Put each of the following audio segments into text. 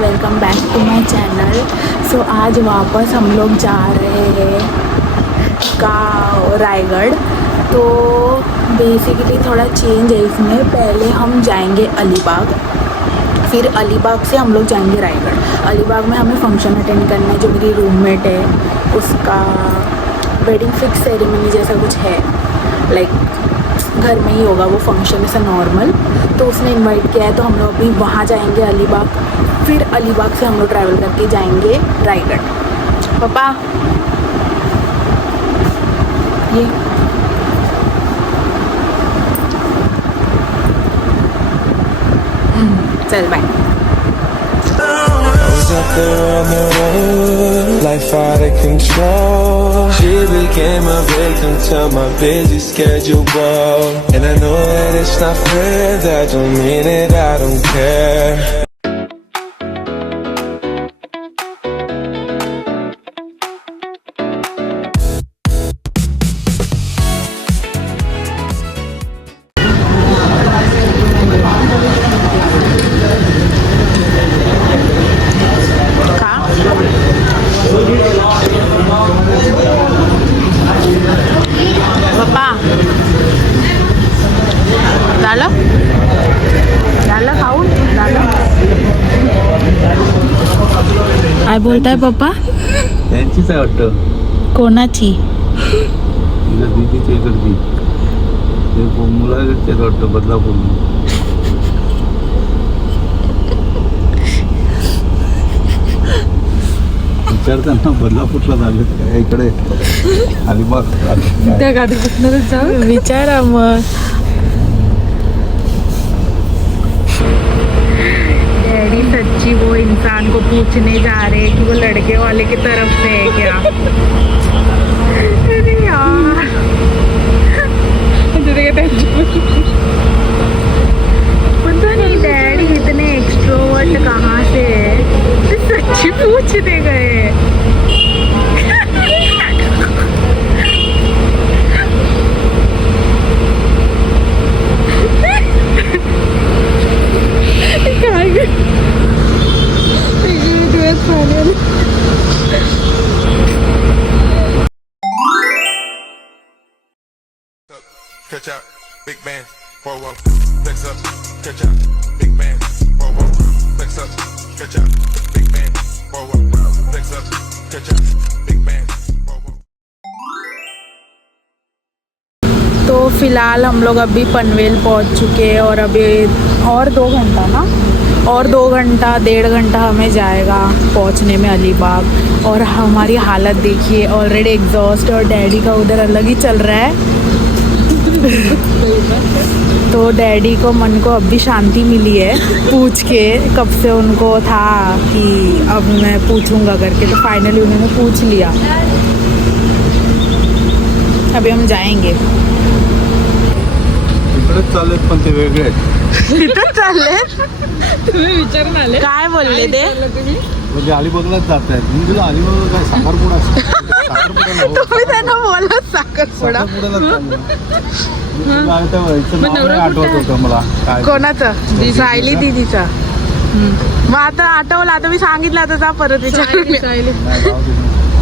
Welcome back to my channel. So आज वापस हम लोग जा रहे हैं रायगढ़। तो बेसिकली थोड़ा चेंज है इसमें। पहले हम जाएंगे अलीबाग, फिर अलीबाग से हम लोग जाएंगे रायगढ़। अलीबाग में हमें फंक्शन अटेंड करना है। जो मेरी रूममेट है उसका वेडिंग फिक्स सेरेमनी जैसा कुछ है, लाइक घर में ही होगा वो फंक्शन, ऐसा नॉर्मल। तो उसने इनवाइट किया है, तो हम लोग अभी वहाँ जाएंगे अलीबाग। फिर अलीबाग से हम लोग ट्रैवल करके जाएंगे रायगढ़। पापा ये चल bye. Up there on the road, life out of control. She became a victim to my busy schedule, and I know that it's not fair. That don't mean it, I don't care. काय बोलताय पप्पा? त्यांचीच आहे वाटतं. कोणाची? तिला दीदीच्या इकडची ते मुलाचे वाटतं, बदलापूर. विचारताना बदलापूरला झाले का इकडे अलिबाग त्या गाडी बसणारच जाऊ. विचारा मग. डैडी सच्ची वो इंसान को पूछने जा रहे हैं कि वो लड़के वाले की तरफ से है क्या? अरे यार पता नहीं डैडी इतने एक्सट्रोवर्ट कहाँ से है, सच्ची पूछने गए। Catch out, big man, whoa whoa, flex up, catch out, big man, whoa whoa, flex up, catch out, big man, whoa whoa, flex up, catch out, big man, whoa whoa. तो फिलहाल हम लोग अभी पनवेल पहुंच चुके हैं और अभी और 2 घंटा ना, और 2 घंटा 1.5 घंटा हमें जाएगा पहुंचने में अलीबाग। और हमारी हालत देखिए, ऑलरेडी एग्जॉस्ट, और डैडी का उधर अलग ही चल रहा है। तो डैडी को मन को अभी शांति मिली है पूछ के। कब से उनको था कि अब मैं पूछूंगा करके, तो फाइनली उन्होंने पूछ लिया। अभी हम जाएंगे। इकडेच चाललेत पण ते वेगळे आहेत. तिथं चालले तुम्ही विचारून आले काय बोलले ते? म्हणजे अलिबागलाच जात आहेत. मी तुला अलिबाग काय साखरपुडा असतो. तुम्ही त्यांना बोलत साखरपुडा. आठवत होतं मला काय कोणाचं? सायली दीदीचा. मग आता आठवलं, आता मी सांगितलं, आता जा परत विचारून.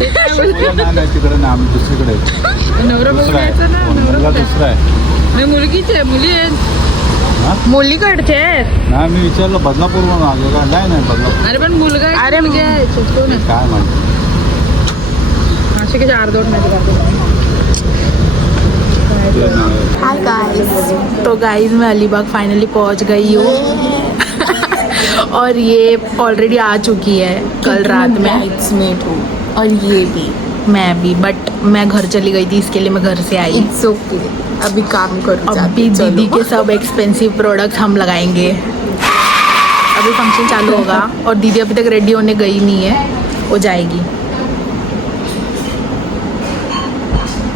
तिकडे ना, आम्ही दुसरीकडे नवरा दुसरा आहे. मुलगीच आहे, मुली आहेत. मुलीकडचे नाही, मी विचारलं बदलापूरवरून आलो का? नाही बदलापूर. अरे पण मुलगा आहे. अरे मुलगी आहे. काय माहिती. असे कसे अर्धवट नाही हाय गाइस। तो गाइस मैं अलीबाग फाइनली पहुंच गई हूँ और ये ऑलरेडी आ चुकी है कल रात में। ब्राइड्समेड हूँ और ये भी मैं भी, बट मैं घर चली गई थी, इसके लिए मैं घर से आई। इट्स ओके, अभी काम करो। अभी दीदी के सब एक्सपेंसिव प्रोडक्ट्स हम लगाएंगे। अभी फंक्शन चालू होगा और दीदी अभी तक रेडी होने गई नहीं है, वो जाएगी।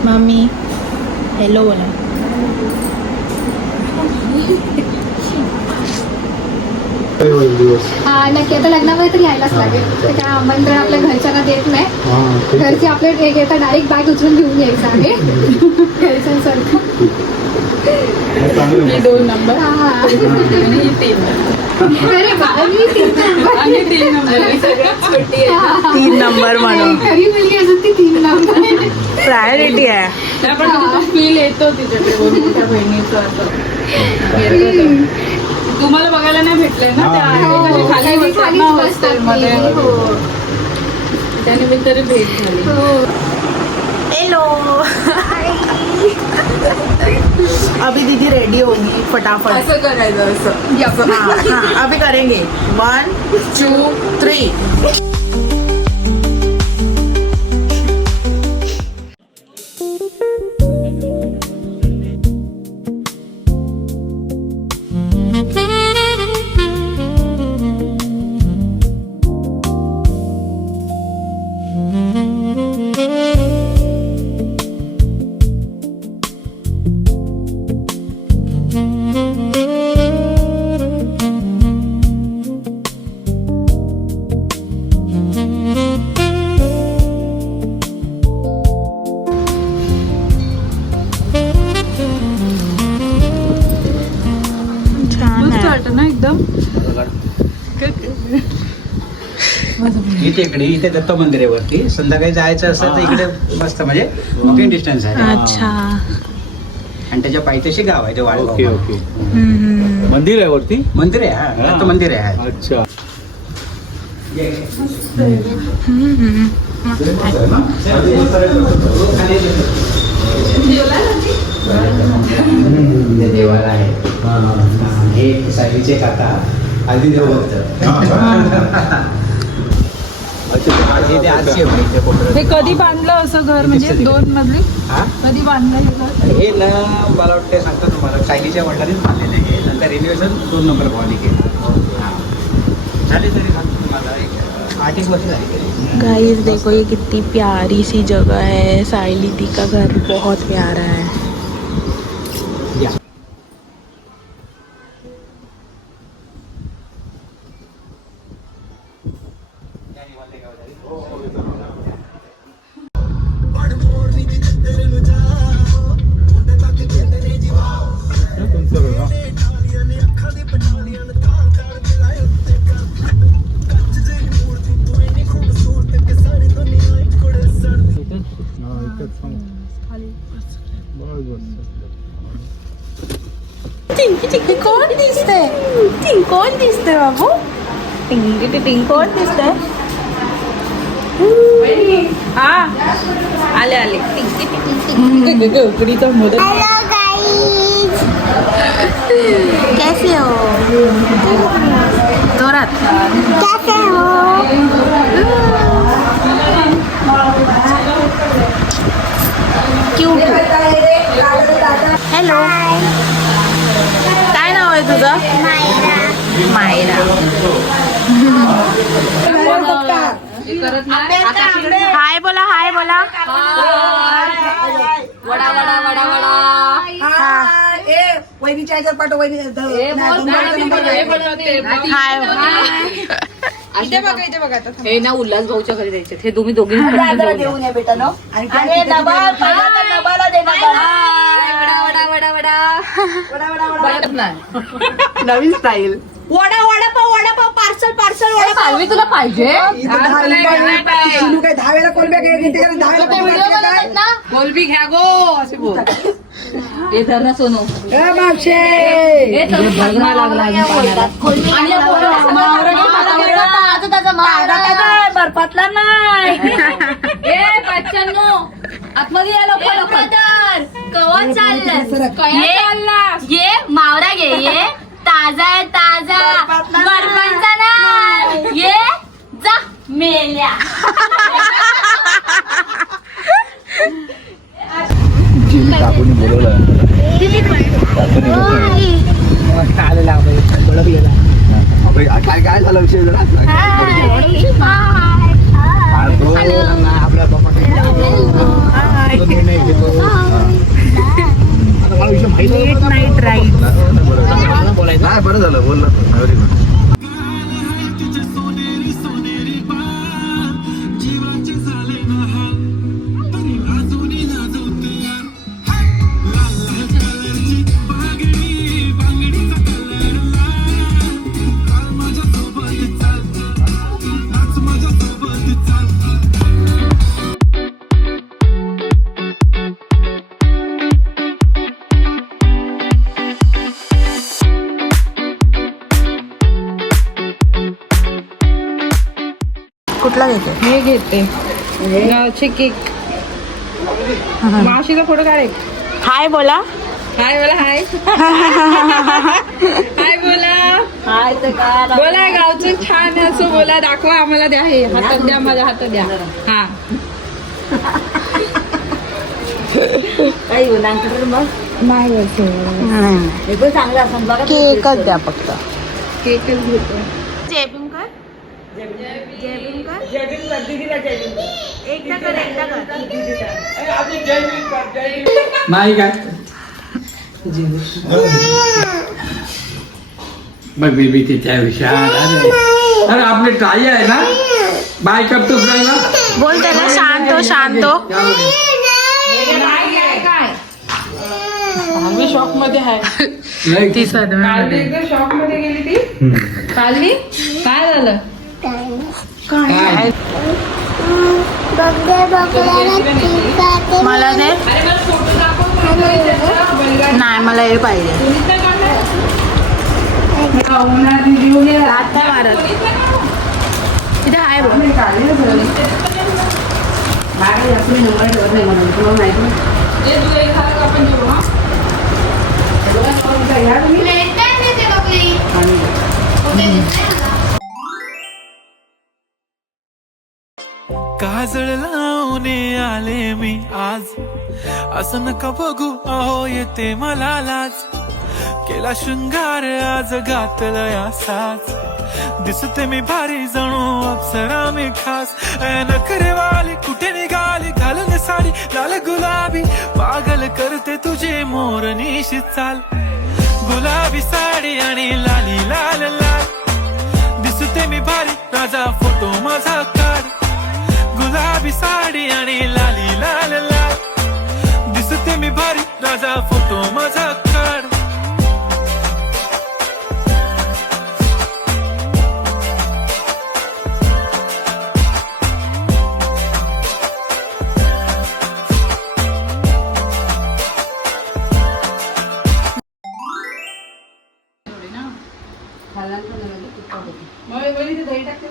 मम्मी हेलो बोला। मोठे होईल दिवस. हा नक्की आता लग्नामध्ये तर यायलाच लागेल. तर काय आमंत्रण आपल्या घरच्यांना देत नाही. हां, ठीक आहे. घरचे आपले एक येतात डायरेक्ट बॅग उचलून घेऊन यायचं आहे घरच्यांसारखं. चांगलं आहे. 2 नंबर हा. आणि 3 अरे बाबा, मी तीन नंबर. आणि 3 नंबर सगळ्यात छोटी आहे. 3 नंबर म्हणून खरी मुलगी असून ती 3 नंबर. प्रायोरिटी आहे. नाही, पण फील येतो तिच्याकडे बघून मोठ्या बहिणीचं असं येतं. तुम्हाला बघायला नाही भेटलंय ना त्या हा. कशी खाली बसतात खालीच ना बसतात हॉस्टेलमध्ये. ते. हो. त्यानिमित्ताने भेट झाली. हेलो. अभी दीदी रेडी होगी फटाफट. असं करायचं असं. हाँ, हाँ, अभी करेंगे 1 2 3. छान मस्त आहे. वाटतं ना एकदम. इथे दत्त मंदिर आहे वरती. संध्याकाळी जायचं असं तर इकडे मस्त म्हणजे वॉकिंग डिस्टन्स आहे. अच्छा. आणि त्याच्या पायथ्याशी गाव आहे ते वाळगाव. Okay okay. हम्म. मंदिर आहे वरती. मंदिर आहे हा दत्त मंदिर आहे. अच्छा. हम्म. ते देवाला आहे. हे सायलीचे काका हल्दी देव भक्त. हे ते आरती आहे म्हणे इथे कोपऱ्यात. हे कधी बांधलं असं घर म्हणजे 2 मजली हा? कधी बांधलं हे घर? हे ना मला वाटतं सांगतो तुम्हाला सायलीच्या वडिलांनीच बांधलेलं आहे. नंतर रेल्वेचं 2 नंबर कॉलनी केलं. झाले तरी सांगतो तुम्हाला 8 वर्ष झाली. गाइस देखो ये कितनी प्यारी सी जगह है. साइली दी का घर बहुत प्यारा है. कोण दिसतंय? कोण दिसतंय बाबू? टिंग कोण दिसतंय? हा आले आले. उकडीचा मोदक. कैसे हो? जोरात. कैसे हो? क्यूट. हॅलो. काय नाव आहे तुझं? मायरा. हाय बोला. हाय बोला. वडा वडा वडा वडा. वहिनीच्या ह्याच्यात पाठव. वहिनी हाय. इथे बघा इथे बघा आता. हे ना उल्हास भाऊच्या घरी द्यायचे. हे तुम्ही दोघी देऊन या बेटा नो. आणि नबाला दे नवीन स्टाईल. वडापाव पार्सल साल्वी तुला पाहिजे. काय 10 वेळा कोलब्या गोलबी घ्या गो असे बोल. हे धर ना सोनू. मावशे हे तर भरणा लागला आणि बर्फातला नाही. ए बच्चांनो आतमध्ये या लवकर लवकर. कवा चाललं? चालला ये मावरा घे. ये ताजा आहे ताजा. बर्फांचा नाही. ये जा मेल्या. काकूनी बोलवलं. काय काय झालं विषय जरा आपल्या नाईट राईड. बरं झालं बोललं. Very good. कुठला घेते? हे घेते गावचे केक. मावशीचा फोटो काढ एक. हाय बोला. हाय बोला. हाय हाय बोला. हाय तर काय बोला गावचं छान आहे असं बोला. दाखवा आम्हाला. द्या हे हातात द्या. माझ्या हातात द्या. हा काही होणार मग नाही बोलतो. हे पण चांगलं असं बघा. केकच द्या फक्त. केकच घेतो. जय भीम कर. जय भीम कर. एकदा कर. नाही काय मग बेबी तिच्या विषयात अरे आपले टाई आहे ना. बाय करतोस नाही ना. बोल त्याला शांत हो. आम्ही शॉप मध्ये आहे. ती सदम्यामध्ये. काल एकदा शॉप मध्ये गेली ती. कालनी काय झालं? काय मला दे. अरे मला फोटो दाखव. नाही मला हे पाहिजे. आता मारत इथे आहे बघ. काजळ लावणे आले मी आज असं नका बघू अहो येते मला लाज केला शृंगार आज घातलंय असाच दिसते मी भारी जणू अप्सरा मी खास नखरेवाली कुठे निघाली घालून साडी लाल गुलाबी पागल करते तुझे मोरनीशी चाल गुलाबी साडी आणि लाली लाल लाल दिसते मी भारी राजा फोटो माझा काढ गुलाबी साडी आणि लाली लाल लाल दिसते मी भारी राजा फोटो माझा काढ मग दही टाकते.